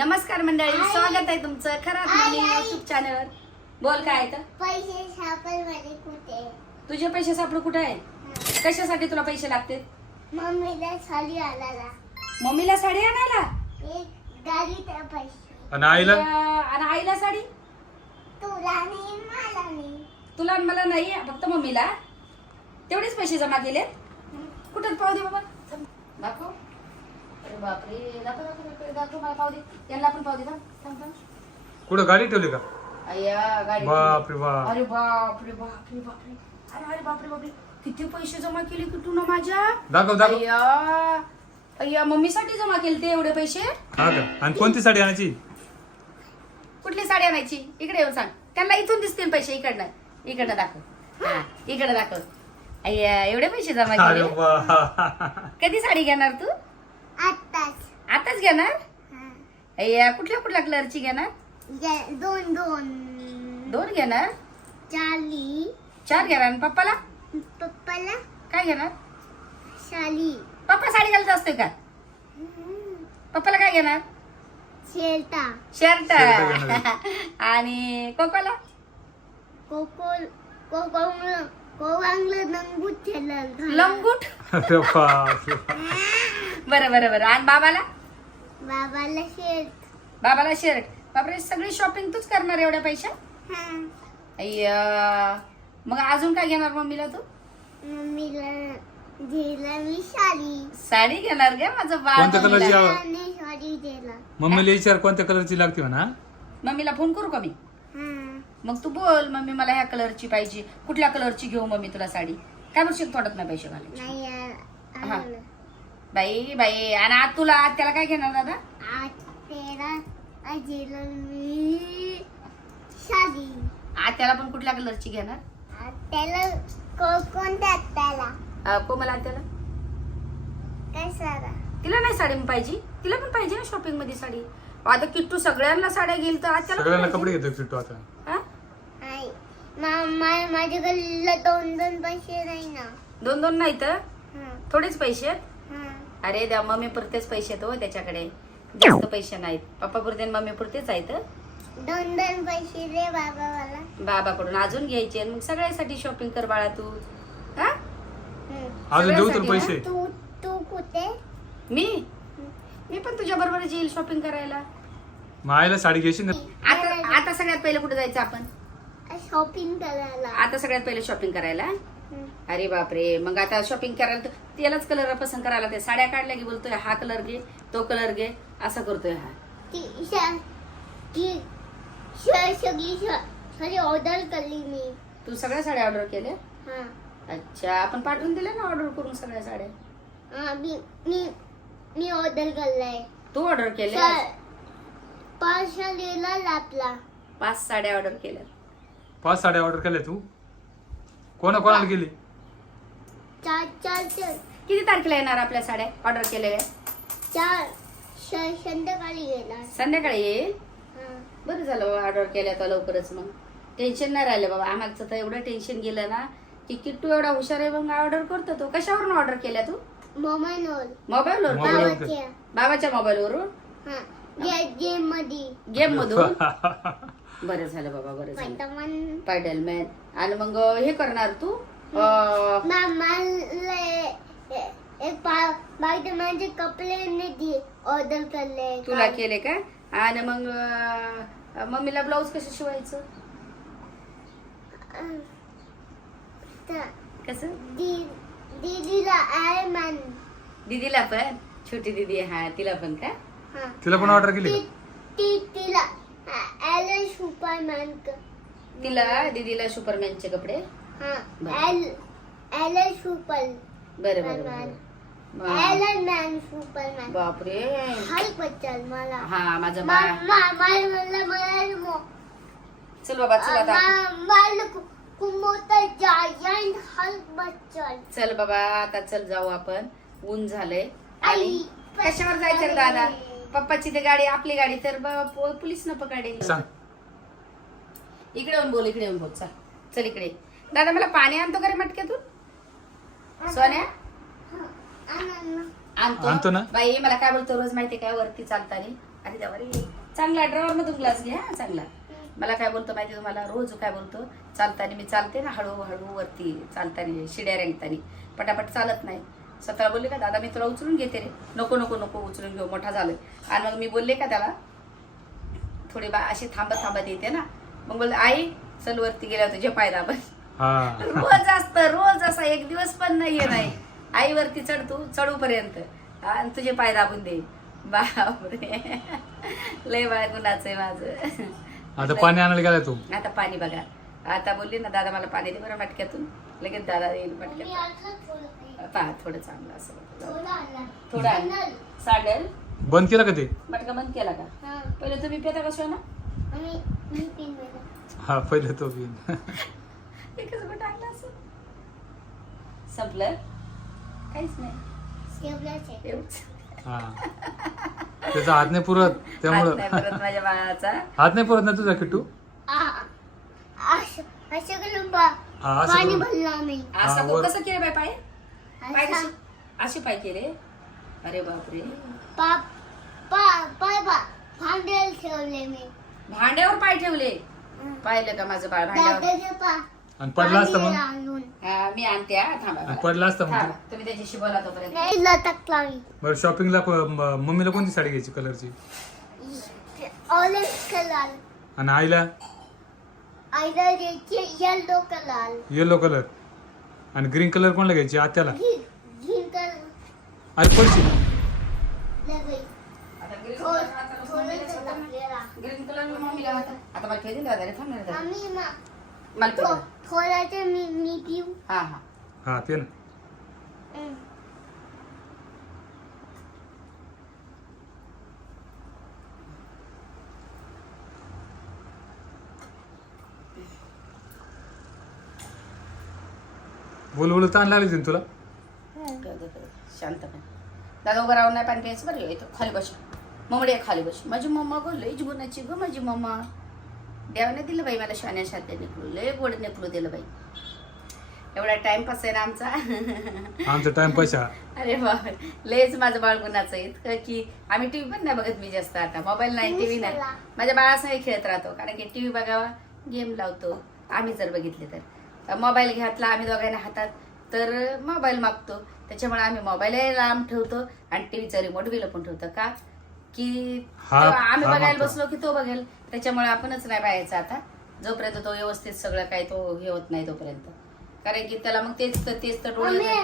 नमस्कार मंडळी, स्वागत आहे तुमचं खरात मम्मी YouTube चॅनलवर. बोल काय आहे तर? पैसे सापडले कुठे? तुझे पैसे सापडू कुठे आहे? कशासाठी तुला पैसे लागते? मम्मीला साडी आणायला. मम्मीला साडी आणायला? एक गाडीचे पैसे. आणि आईला आणि आईला साडी? तुला नाही मला नाही. तुला आणि मला नाही, फक्त मम्मीला. तेवढेच पैसे जमा केले? कुठं पाहू दे बाबा, दाखव. अरे बापरे, दाखव दाखव दाखव, दाखव मला पाहू दे. त्यांना पण पाहू दे का? थांब थांब. कुठं गाडी ठेवली का? अय्या गाडी. बापरे बाप. अरे बापरे बापरे बापरे. अरे अरे बापरे बापरे, किती पैसे जमा केले की तू ना माझ्या. दाखव दाखव. अय्या अय्या, मम्मीसाठी जमा केले ते एवढे पैसे. हा का? आणि कोणती साडी आणायची? कुठली साडी आणायची? इकडे येऊन सांग. त्यांना इथून दिसतील पैसे. इकडनं दाखव. हा, इकडे दाखव. अय्या, एवढे पैसे जमा अरे केले. वा. कधी साडी घेणार तू? आताच. आताच घेणार? अय्या, कुठल्या कुठल्या कलरची घेणार? दोन दोन. दोन घेणार? चाली. 4 घेणार. आणि पप्पाला पप्पाला काय घेणार? साडी. पप्पा साडी घालत असते का? पप्पाला काय घेणार? शेलता. शर्ट. शर्ट घेणार. आणि कोकोला? कोकोल कोकोंगलं कोवांगलं नंगूट ठेलं. लंगूट. अरे बाप. बरं बरं बरं. आणि बाबाला? बाबाला शेल्ट. बाबाला शर्ट. बापरे, सगळी शॉपिंग तूच करणार एवढ्या पैशा? अय्या, मग अजून काय घेणार मम्मीला तू? मम्मीला दिला मी साडी. साडी घेणार ग माझं बाळ. कोणत्या कलरची मम्मीला. आवड? आणि साडी दिला. मम्मीला विचार कोणत्या कलरची लागते म्हणा. मम्मीला फोन करू का मी? मग तू बोल, मम्मी मला ह्या कलरची पाहिजे. कुठल्या कलरची घेऊ मम्मी तुला साडी? काय म्हणशील थोडत नाही पैसे घालायचे? नाही हा. आलं. बाई बाई. आणि आज तुला त्याला काय घेणार दादा? आज तेरा दिला मी साडी. आज त्याला पण कुठल्या कलरची घेणार? त्याला कोणत्या त्याला कोमला त्याला काय सारा. तिला नाही साडी पाहिजे? तिला पण पाहिजे ना शॉपिंग मध्ये साडी. आता किट्टू सगळ्यांना साड्या घेईल तर आज त्याला सगळ्यांना पण कपडे पाहिजे. घेतो किट्टू आता. हा? माझ्याकडे दोन दोन पैसे नाही ना. 2 नाही तर थोडेच पैसे आहेत. हा. अरे द्या, मम्मी पुरतेच पैसे आहेत हो त्याच्याकडे. जास्त पैसे नाहीत. पप्पा पुरते आणि मम्मी पुरतेच आहेत. दोन दोन पैसे दे बाबाला. बाबाकडून अजून घ्यायचे. मग सगळ्यासाठी शॉपिंग कर बाळा तू. हा? अजून देऊ तर सगळ्यासाठी पैसे. तू तू कुठे? मी पण तुझ्या बरोबरच येईल शॉपिंग करायला. मग आईला साडी घ्यायची ना. आता सगळ्यात पहिले कुठे जायचं आपण? शॉपिंग करायला. आता सगळ्यात पहिले शॉपिंग करायला. अरे बापरे, मग आता शॉपिंग करायला तर त्यालाच कलर पसंत करायला. ते साड्या काढल्या की बोलतोय हा कलर घे, तो कलर घे, असं करतोय हा. सगळी ऑर्डर केली मी. तू सगळ्या साड्या ऑर्डर केल्या? हा. अच्छा, आपण पाठवून दिल्या ना ऑर्डर करून सगळ्या साड्या. हा, मी ऑर्डर केलाय. तू ऑर्डर केल्या? पार्सल दिला आपला. 5 साड्या ऑर्डर केल्या. 5 साड्या ऑर्डर केल्या तू? कोणाला गेली? चार किती तारखेला येणार आपल्या साड्या ऑर्डर केलेल्या? संध्याकाळी गेला. संध्याकाळी येईल. हा. बरं झालं ऑर्डर केल्या तर लवकरच. मग टेन्शन नाही राहिलं बाबा. आम्हाला तर एवढं टेन्शन गेलं ना की किट्टू एवढा हुशार आहे. मग ऑर्डर करतो तो. कशावरून ऑर्डर केल्या तू? मोबाईलवर. मोबाईलवर? बाबाच्या. बाबाच्या मोबाईलवरून? गेम मध्ये. गेम मधून? बरं झालं बाबा, बरं झालं. स्पायडरमॅन. आणि मग हे करणार तू? स्पायडरमॅनचे कपडे ऑर्डर केले. तुला केले का? आणि मग मम्मीला ब्लाऊज कसं शिवायचं? कसं? दीदीला आयरमॅन. दीदीला पण? छोटी दीदी. हा, तिला पण का? तिला पण ऑर्डर केली का? तिला एल सुपरमॅन. तिला दीदीला सुपरमॅनचे कपडे? एल सुपर. बरं बरं बरं. एलन मॅन सुपरमॅन. बापरे. हाय बच्चन मला. हा, माझं बाळ. चल बाबा, चल आता. चल बाबा, आता चल जाऊ आपण. ऊन झालंय. आणि कशावर जायचं रे दादा? पप्पाची ते गाडी, आपली गाडी तर पोलीस न पकडेल. सांग. इकडे येऊन बोल, इकडे येऊन बोल. चल चल इकडे. दादा मला पाणी आणतो का रे मटक्यातून? सोन्या आणतो आणतो ना. बाई. मला काय बोलतो रोज माहितीये काय, वरती चालताना. अरे देवा रे. चांगला ड्रॉवर मधून ग्लास घे हा चांगला. मला काय बोलतो माहिती तुम्हाला, रोज काय बोलतो, चालताना मी चालते ना हळूहळू वरती चालताना शिड्या रेंगताना, पटापट चालत नाही. स्वतःला बोलले का दादा मी तुला उचलून घेते रे, नको नको नको उचलून घेऊ, मोठा झालोय. आणि मग मी बोलले का त्याला थोडी अशी थांबत थांबत येते ना, मग बोलले आई चल वरती गेल्या तुझे पाय दाबन. रोज असतं, रोज असा एक दिवस पण नाहीये नाही. आई वरती चढतो चढूपर्यंत आणि तुझे पाय दाबून दे. बापरे लय बाळ गुणाचं आहे माझं. आता पाणी आणायला गेला तू. आता पाणी बघा, आता बोलली ना दादा मला पाणी दे बरं मटक्यातून, लगेच दादा येईल मटक्यात. पहा थोडं चांगलं असं थोडं आणलं. सांडेल बंद केलं का ते? मटका बंद केला का? पहिले तुम्ही पेता कसं ना? हा पहिले तो पिन. एकच गोट आणलं असं संपलं, काहीच नाही एवढंच. हा त्याचा हात नाही पुरत त्यामुळं. हात नाही परत माझ्या बाळाचा. हात नाही पुरत ना तुझा किट्टू? पाणी भरलं आम्ही. असं वर. कसं केलं बाय पाय? पाय कसे असे पाय केले? अरे बापरे. भांड्याला ठेवले मी. भांड्यावर पाय ठेवले? पाहिलं का माझं बाळ भांड्यावर? दादाचे आणि पडला असता मग? आणून हा, मी आणते हा थांबा. आणि पडला असता मग थांबा, तुम्ही त्याच्याशी बोला तोपर्यंत. नाही लटकला मी. बरं शॉपिंगला मम्मीला कोणती साडी घ्यायची कलरची? Orange colour. आणि आईला? आईला द्यायची येलो कलर. Yellow colour. आणि ग्रीन कलर कोणाला घ्यायची? आत्याला? Green colour. आई पडशी. लगेच. आता ग्रीन थोडं कलर थोडंसं टाकलेला. ग्रीन कलर मम्मीला आता. आता मला खेळते दादा रे, थांब ना दादा. आम्ही मला पिऊ. थोड्याचं मी पिऊ. हा हा. हा ते ना. बोल बोल ताण लागली होती तुला? शांत पण दादा उभं राहून नाही पाणी प्यायचं बरं. येतो खाली बस, मम्मी खाली बस. माझी मम्मा गो लयच गुणाची ग माझी मम्मा. देवाने दिलं बाई मला शान्या शात्या निकलू, लय गोड निकलू दिलं बाई. एवढा टाइमपास आहे ना आमचा. आमचा टाइमपास. अरे बाबा लयच माझं बाळ गुणाचं आहे इतकं की आम्ही टीव्ही पण नाही बघत मी जास्त. आता मोबाईल नाही टीव्ही नाही. माझ्या बाळासंग खेळत राहतो, कारण की टीव्ही बघावा गेम लावतो आम्ही जर बघितले तर. मोबाईल घातला आम्ही दोघांना हातात तर मोबाईल मागतो, त्याच्यामुळे आम्ही मोबाईल लांब ठेवतो आणि टीव्हीचा रिमोट बी लपून ठेवतो. का की आम्ही बघायला बसलो की तो बघेल, त्याच्यामुळे आपणच नाही पाहायचं आता जोपर्यंत तो व्यवस्थित सगळं काही तो हे होत नाही तोपर्यंत. कारण की त्याला मग तेच तर डोळे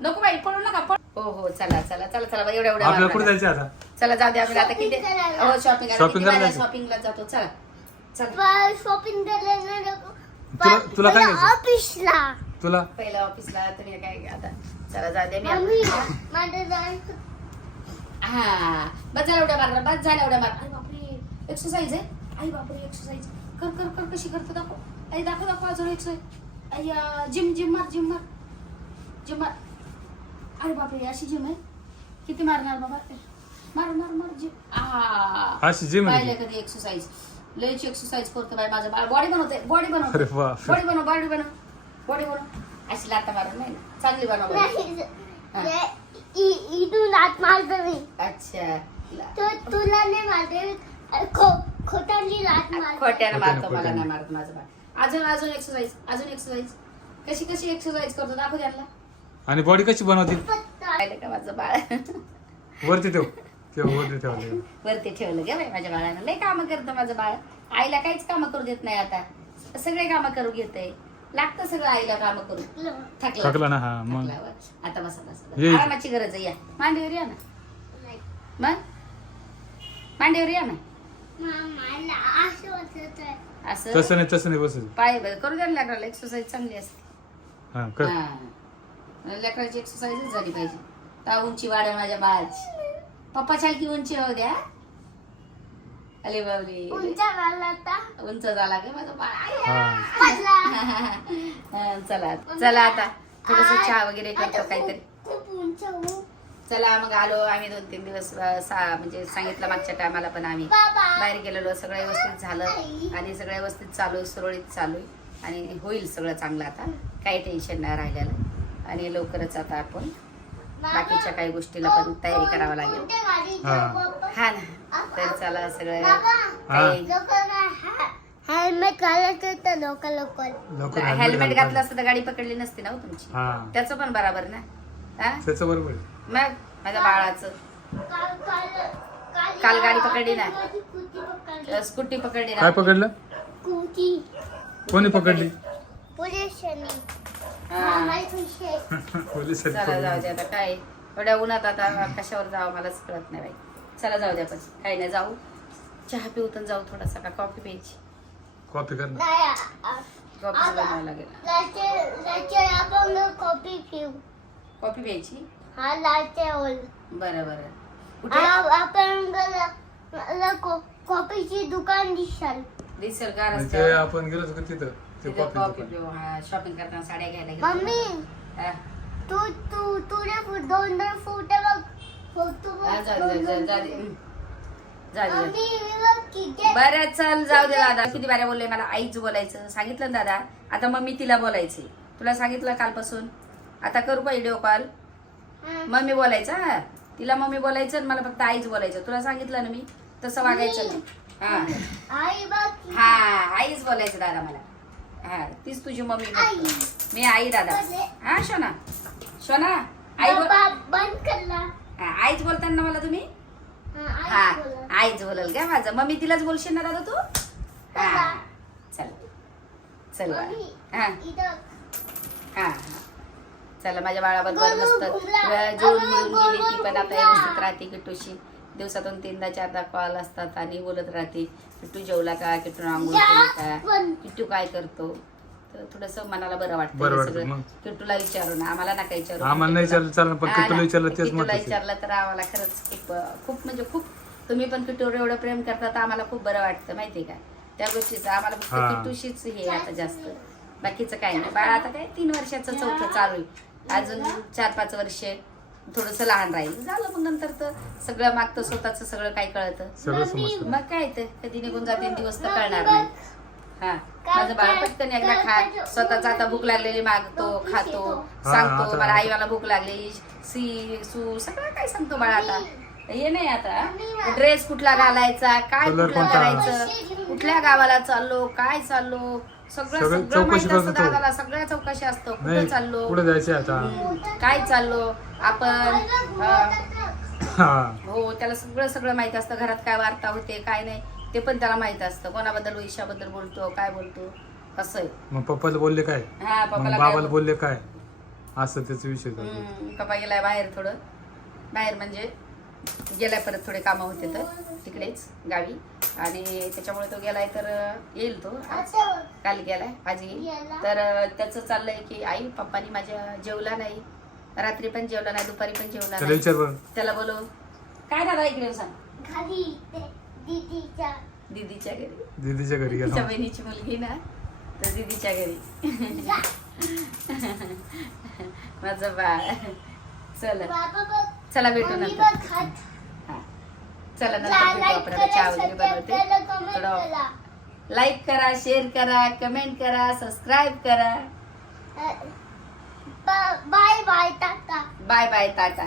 नको बाई पळू नका पळ. हो हो चला चला चला चला एवढ्या आपल्याला कुठे एवढ्या जायचं आता? चला जाऊ दे आपल्याला आता किती हो शॉपिंग शॉपिंगला जातो. चला चला शॉपिंग करायला तुला काय घ्यायचं? ऑफिसला. तुला पहिला ऑफिसला तुम्ही काय आता चला जाऊ दे. मम्मी मी माझं जायचं. हा बस झाल्या उड्या मारला, बस झाल्या उड्या मारला. अरे बापरे एक्सरसाइज आहे. आई बापरे एक्सरसाइज कर कर कर कशी करतो दाखव. आई दाखव दाखव अजून एक्सरसाइज. अय्या जिम जिम मार जिम मार जिम मार. अरे बापरे अशी जिम आहे. किती मारणार बाबा? मार मार मार जिम. अशी जिम आहे पाहिलं ती? कधी एक्सरसाइज? लयच एक्सरसाइज करतो बाई माझं बाळ. बॉडी बनवते बॉडी अरे बनवते बाप. बॉडी बनव बॉडी बनव बॉडी बनव. अशी लाता मारून नाही ना, चांगली बनव बाई. इथून लात मारतो मी. अच्छा तुला नाही मारते, खोटांची लात मारतो. खोट्यानं मारतो, मला खोट्यानं. नाही मारत माझं बाळ. अजून अजून एक्सरसाइज अजून एक्सरसाइज. कशी कशी एक्सरसाइज करतो दाखव त्यांना. आणि बॉडी कशी बनवतील? पाहिलं का माझं बाळ? वरती ठेव किंवा वरती ठेवलं. वरती ठेवलं गे बाई माझ्या बाळानं. लय कामं करतं माझं बाळ. आईला काहीच कामं करू देत नाही आता, सगळे कामं करू घेते. लागतं सगळं आईला कामं करू. थकला ना. हा मग थकल्यावर आता बसा ये. बसा. आरामाची गरज आहे. या मांडीवर या ना. मग मांडीवर या ना. मला असं वाटत आहे. असं तसं नाही बसत. पाय करू द्या लेकराला, एक्सरसाइज चांगली असते. हा कर. लेकराची एक्सरसाइजच झाली पाहिजे. ता उंची वाढ माझ्या बाळाची. पप्पा सारखी उंची राहू द्या. अरे बाबरे उंचा झाला आता. उंच झाला का माझा बाळ? हा चला चला आता थोडस चहा वगैरे करतो काहीतरी. खूप उंच हो. चला मग आलो आम्ही 2-3 दिवस म्हणजे सांगितलं मागच्या टायमाला पण आम्ही बाहेर गेलेलो. सगळं व्यवस्थित झालं आणि सगळं व्यवस्थित चालू सुरळीत चालू आहे आणि होईल सगळं चांगलं आता. काही टेन्शन नाही राहिलेलं आणि लवकरच आता आपण बाकीच्या काही गोष्टीला पण तयारी करावं लागेल. कोणत्या गाडीचं हा. पप्पा? हा ना, तर चला सगळं बाबा, काही लोकं काय हेल्मेट घालायचं तर लोक हेल्मेट घातलं असतं तर गाडी पकडली नसती ना हो तुमची. हा त्याचं पण बरोबर ना. हा? त्याचं बरोबर आहे. मग माझ्या बाळाचं काल गाडी पकडली ना. स्कूटी पकडली काय ना. पकडलं? स्कूटी कोणी पकडली? पोलिसांनी हा. पोलिसांनी चला जाऊ पकडली. दे आता काय एवढ्या उन्हात आता कशावर जावं मलाच कळत नाही बाई. चला जाऊ द्या पण काही नाही जाऊ चहा पिऊतून जाऊ थोडासा का कॉफी प्यायची. कॉपी कर ना. कॉफी बनवावं लागेल. आपण कॉफी पिऊ कॉफी प्यायची. हा लाटे बरं बरं कुठे आपण कॉफीची दुकान दिसाल दिसेल का म्हणजे रस्त्यावर? आपण गेलो होतो तिथं ते तिथं कॉपी कॉफी दुकान. पिऊ. हा शॉपिंग करताना साड्या घ्यायला गेलो. मम्मी हा. तुझे दोन फोटो बघ फोटो हा, जाऊ दे, जाऊ दे, जाऊ दे. जाऊ दे. मम्मी बरं चल जाऊ दे दादा. किती बाऱ्या बोलले मला आईच बोलायचं सांगितलं ना दादा. आता मम्मी तिला बोलायचे तुला सांगितलं कालपासून. आता करू का व्हिडिओ कॉल? मम्मी बोलायचं हा तिला मम्मी बोलायचं आणि मला फक्त आईच बोलायचं. तुला सांगितलं ना मी तसं वागायचं नाही. हा आई बघ हा आईच बोलायचं दादा मला. हा तीच तुझी मम्मी आई. फक्त. मी आई दादा. हा शोना शोना आई बोल. बाबा बंद करला हा, आईच बोलताना मला तुम्ही. हा आईच बोलल का माझं. मम्मी तिलाच बोलशील ना दादा तू. हा चल चल बाळा. हा हा चला माझ्या बाळाबद्दल मस्त जेवून मिळून गेली ती पण आता व्यवस्थित राहते. किट्टूशी दिवसातून 3दा 4दा कॉल असतात आणि बोलत राहते. किट्टू जेवला का, किट्टू आंघोळ केली का, किट्टू काय करतो. तर थोडस मनाला बरं बरं वाटतं वाटतं सगळं. मग. किट्टूला विचारू ना आम्हाला नका विचारू. आम्हाला नाही विचारलं चालेल पण हा किट्टूला ना. विचारलं तेच किट्टूला महत्वाचं. विचारलं तर आम्हाला खरंच खूप खूप म्हणजे खूप तुम्ही पण किट्टूवर एवढं प्रेम करता तर आम्हाला खूप बरं वाटतं माहितीये का. त्या गोष्टीचं आम्हाला फक्त हा. किट्टूशीच हे आता जास्त बाकीचं काय नाही. बाळ आता काय 3 वर्षाचं 4थं चालू आहे. अजून 4-5 वर्ष थोडस लहान राहील झालं मग नंतर तर सगळं मागतं स्वतःच सगळं काय कळतं. सगळं समजतं. मग काय तर कधी निघून जाते दिवस तर कळणार नाही. हा माझं बाळ पटकन एकदा खा स्वतःच आता भूक लागलेली मागतो खातो सांगतो आता- मला आई मला भूक लागली सी सू सगळं काय सांगतो बाळ आता. हे नाही आता ड्रेस कुठला घालायचा काय कलर कुठला कोणता? करायचं कुठल्या गावाला चाललो काय चाललो सगळं सगळं सगळं चौकशी माहित असतं करतो तो. दादाला. सगळ्या चौकशी असतं कुठे नाही चाललो कुठे जायचंय आता. काय चाललो आपण हा हो त्याला सगळं सगळं माहित असतं. घरात काय वार्ता होते काय नाही ते पण त्याला माहित असतं. कोणाबद्दल ईशाबद्दल बोलतो काय बोलतो कसं आहे. मग पप्पाला बोलले काय हा मग पप्पाला बाबाला काय बोलले काय असं त्याचा विषय झाला. पप्पा गेलाय बाहेर थोडं बाहेर म्हणजे गेलाय परत थोडे कामं होते तर तिकडेच गावी आणि त्याच्यामुळे तो गेलाय तर येईल तो आज. काल गेलाय आज येईल. तर त्याचं चाललंय की आई पप्पानी माझ्या जेवला नाही रात्री पण जेवला नाही दुपारी पण जेवला त्याला नाही. विचार बरं. त्याला बोलव काय दादा इकडे येऊन सांग. घरी दीदीच्या दीदीच्या घरी दीदीच्या घरी तिच्या गेला. बहिणीची मुलगी ना तर दीदीच्या घरी माझं बाळ. चला बाबा बघ चला भेटू मम्मी नंतर. बघ हात हा. चला नंतर भेटू आपण आता चहा वगैरे बनवते. थोडं लाईक करा शेअर करा कमेंट करा सबस्क्राईब करा. Bye bye tata bye bye Tata.